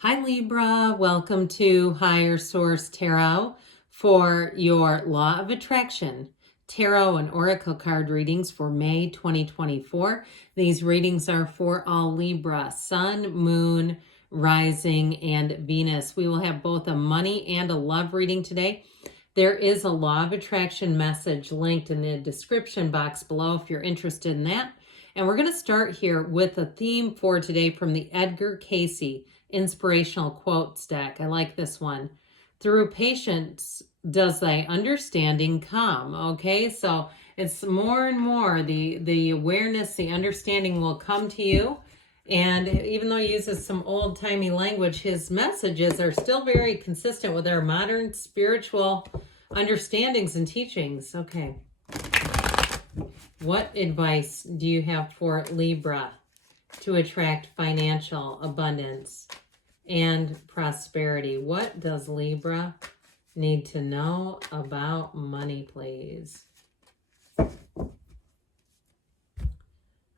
Hi Libra, welcome to Higher Source Tarot for your Law of Attraction Tarot and Oracle card readings for May 2024. These readings are for all Libra, Sun, Moon, Rising, and Venus. We will have both a money and a love reading today. There is a Law of Attraction message linked in the description box below if you're interested in that. And we're going to start here with a theme for today from the Edgar Cayce Inspirational Quotes deck. I like this one. Through patience does thy understanding come. Okay, so it's more and more the awareness, the understanding will come to you. And even though he uses some old-timey language, his messages are still very consistent with our modern spiritual understandings and teachings. Okay. What advice do you have for Libra to attract financial abundance and prosperity? What does Libra need to know about money, please? All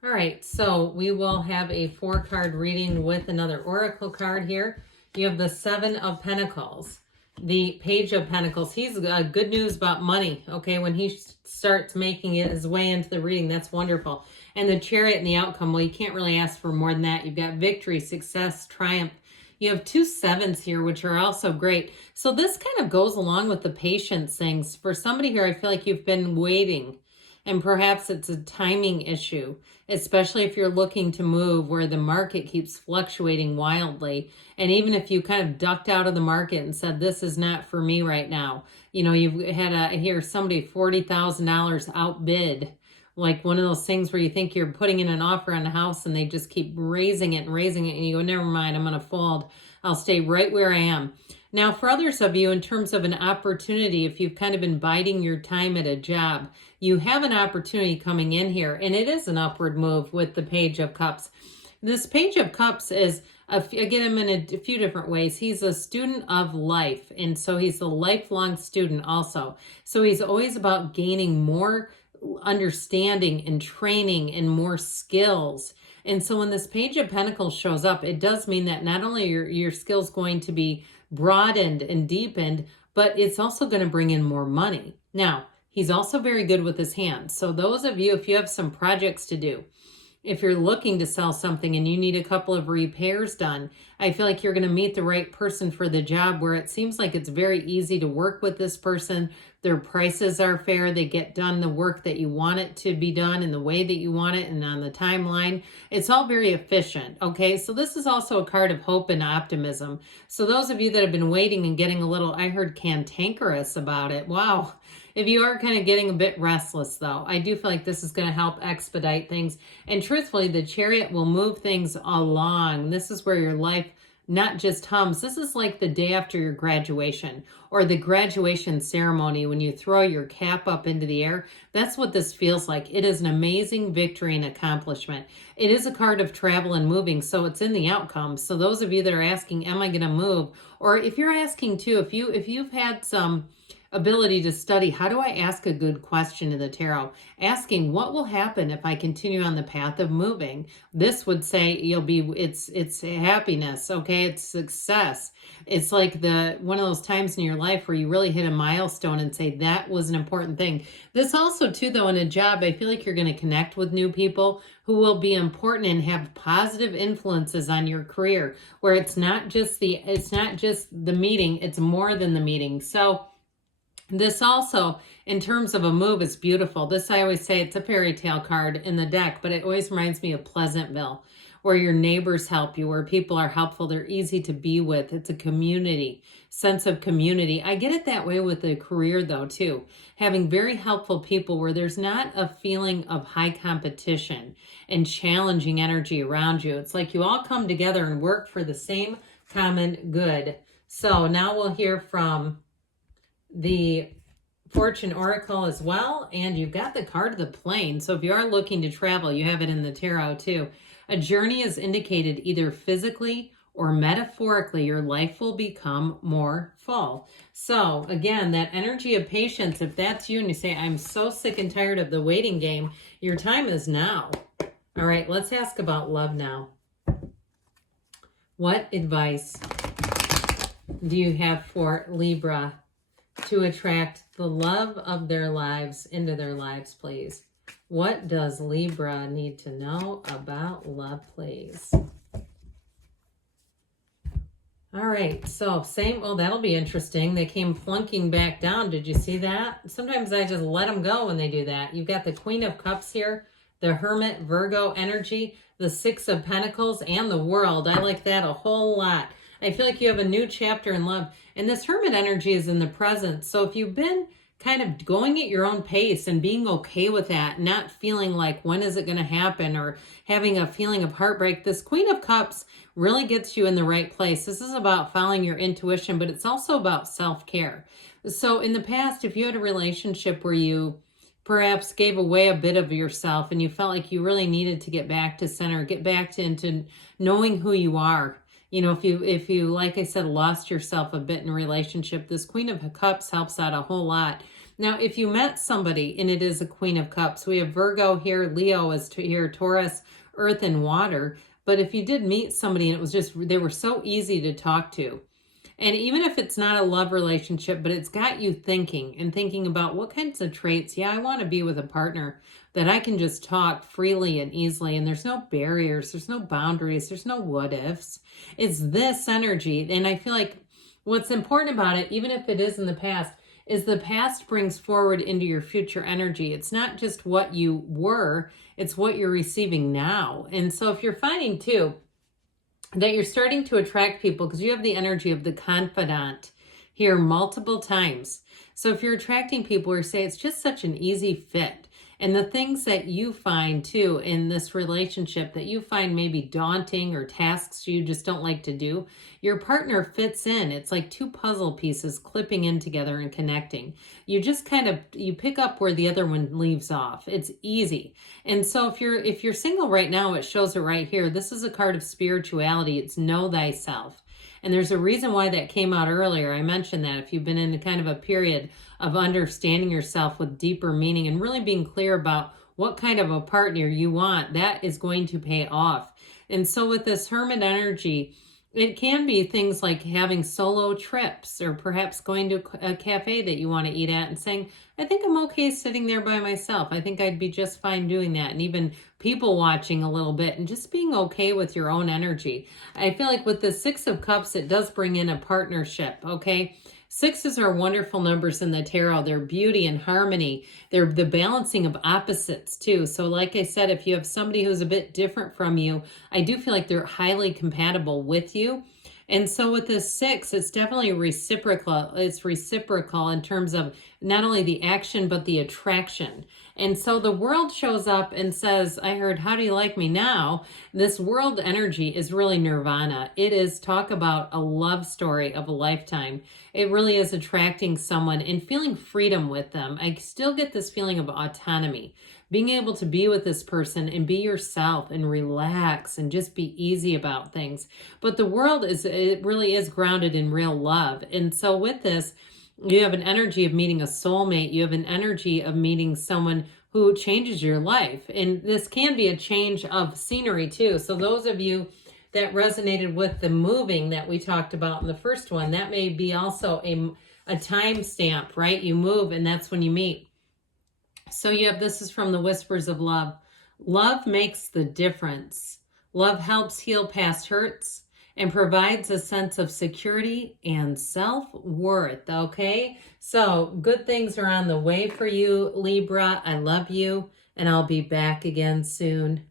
right, so we will have a 4-card reading with another oracle card here. You have the 7 of Pentacles, the Page of Pentacles. He's good news about money, okay? When he starts making it his way into the reading, that's wonderful. And the Chariot and the outcome, well, you can't really ask for more than that. You've got victory, success, triumph. You have 2 7s here, which are also great. So this kind of goes along with the patience things. For somebody here, I feel like you've been waiting, and perhaps it's a timing issue, especially if you're looking to move where the market keeps fluctuating wildly. And even if you kind of ducked out of the market and said, this is not for me right now. You know, you've had here somebody $40,000 outbid, like one of those things where you think you're putting in an offer on a house and they just keep raising it, and you go, never mind, I'm going to fold. I'll stay right where I am. Now, for others of you, in terms of an opportunity, if you've kind of been biding your time at a job, you have an opportunity coming in here, and it is an upward move with the Page of Cups. This Page of Cups is, again, I'm in a few different ways. He's a student of life, and so he's a lifelong student also. So he's always about gaining more understanding and training and more skills. And so when this Page of Pentacles shows up, it does mean that not only are your skills going to be broadened and deepened, but it's also going to bring in more money. Now, he's also very good with his hands. So those of you, if you have some projects to do, if you're looking to sell something and you need a couple of repairs done, I feel like you're going to meet the right person for the job, where it seems like it's very easy to work with this person. Their prices are fair. They get done the work that you want it to be done in the way that you want it and on the timeline. It's all very efficient. Okay, so this is also a card of hope and optimism. So those of you that have been waiting and getting a little, I heard, cantankerous about it. Wow. If you are kind of getting a bit restless, though, I do feel like this is going to help expedite things. And truthfully, the Chariot will move things along. This is where your life not just hums. This is like the day after your graduation or the graduation ceremony when you throw your cap up into the air. That's what this feels like. It is an amazing victory and accomplishment. It is a card of travel and moving, so it's in the outcome. So those of you that are asking, am I going to move? Or if you're asking too, if you've had some ability to study, how do I ask a good question to the tarot? Asking, what will happen if I continue on the path of moving? This would say it's happiness, okay? It's success. It's like one of those times in your life where you really hit a milestone and say, that was an important thing. This also too, though, in a job, I feel like you're going to connect with new people who will be important and have positive influences on your career, where it's not just the meeting, it's more than the meeting. So this also, in terms of a move, is beautiful. This, I always say, it's a fairy tale card in the deck, but it always reminds me of Pleasantville, where your neighbors help you, where people are helpful. They're easy to be with. It's a community, sense of community. I get it that way with a career, though, too. Having very helpful people where there's not a feeling of high competition and challenging energy around you. It's like you all come together and work for the same common good. So now we'll hear from the Fortune Oracle as well, and you've got the card of the plane. So if you are looking to travel, you have it in the tarot too. A journey is indicated either physically or metaphorically. Your life will become more full. So again, that energy of patience, if that's you and you say, I'm so sick and tired of the waiting game, your time is now. All right, let's ask about love now. What advice do you have for Libra to attract the love of their lives into their lives, please? What does Libra need to know about love, please? All right, so same, oh, that'll be interesting. They came flunking back down. Did you see that? Sometimes I just let them go when they do that. You've got the Queen of Cups here, the Hermit, Virgo energy, the Six of Pentacles, and the World. I like that a whole lot. I feel like you have a new chapter in love. And this Hermit energy is in the present. So if you've been kind of going at your own pace and being okay with that, not feeling like when is it going to happen or having a feeling of heartbreak, this Queen of Cups really gets you in the right place. This is about following your intuition, but it's also about self-care. So in the past, if you had a relationship where you perhaps gave away a bit of yourself and you felt like you really needed to get back to center, get back to into knowing who you are. You know, if you, like I said, lost yourself a bit in a relationship, this Queen of Cups helps out a whole lot. Now, if you met somebody and it is a Queen of Cups, we have Virgo here, Leo is here, Taurus, Earth, and Water. But if you did meet somebody and it was just, they were so easy to talk to. And even if it's not a love relationship, but it's got you thinking and thinking about what kinds of traits, yeah, I want to be with a partner that I can just talk freely and easily. And there's no barriers, there's no boundaries, there's no what ifs. It's this energy. And I feel like what's important about it, even if it is in the past, is the past brings forward into your future energy. It's not just what you were, it's what you're receiving now. And so if you're finding too, that you're starting to attract people because you have the energy of the confidant here multiple times. So if you're attracting people who say it's just such an easy fit, and the things that you find too in this relationship that you find maybe daunting or tasks you just don't like to do, your partner fits in. It's like two puzzle pieces clipping in together and connecting. You just kind of, you pick up where the other one leaves off. It's easy. And so if you're single right now, it shows it right here. This is a card of spirituality. It's know thyself. And there's a reason why that came out earlier. I mentioned that if you've been in kind of a period of understanding yourself with deeper meaning and really being clear about what kind of a partner you want, that is going to pay off. And so with this Hermit energy, it can be things like having solo trips or perhaps going to a cafe that you want to eat at and saying, I think I'm okay sitting there by myself. I think I'd be just fine doing that. And even people watching a little bit and just being okay with your own energy. I feel like with the Six of Cups, it does bring in a partnership, okay? Sixes are wonderful numbers in the tarot. They're beauty and harmony. They're the balancing of opposites too. So like I said, if you have somebody who's a bit different from you, I do feel like they're highly compatible with you. And so with this six, it's definitely reciprocal. It's reciprocal in terms of not only the action, but the attraction. And so the world shows up and says, I heard, how do you like me now? This world energy is really nirvana. It is talk about a love story of a lifetime. It really is attracting someone and feeling freedom with them. I still get this feeling of autonomy. Being able to be with this person and be yourself and relax and just be easy about things. But the world it really is grounded in real love. And so with this, you have an energy of meeting a soulmate. You have an energy of meeting someone who changes your life. And this can be a change of scenery too. So those of you that resonated with the moving that we talked about in the first one, that may be also a time stamp, right? You move and that's when you meet. So you have, this is from the Whispers of Love. Love makes the difference. Love helps heal past hurts and provides a sense of security and self-worth, okay? So good things are on the way for you, Libra. I love you, and I'll be back again soon.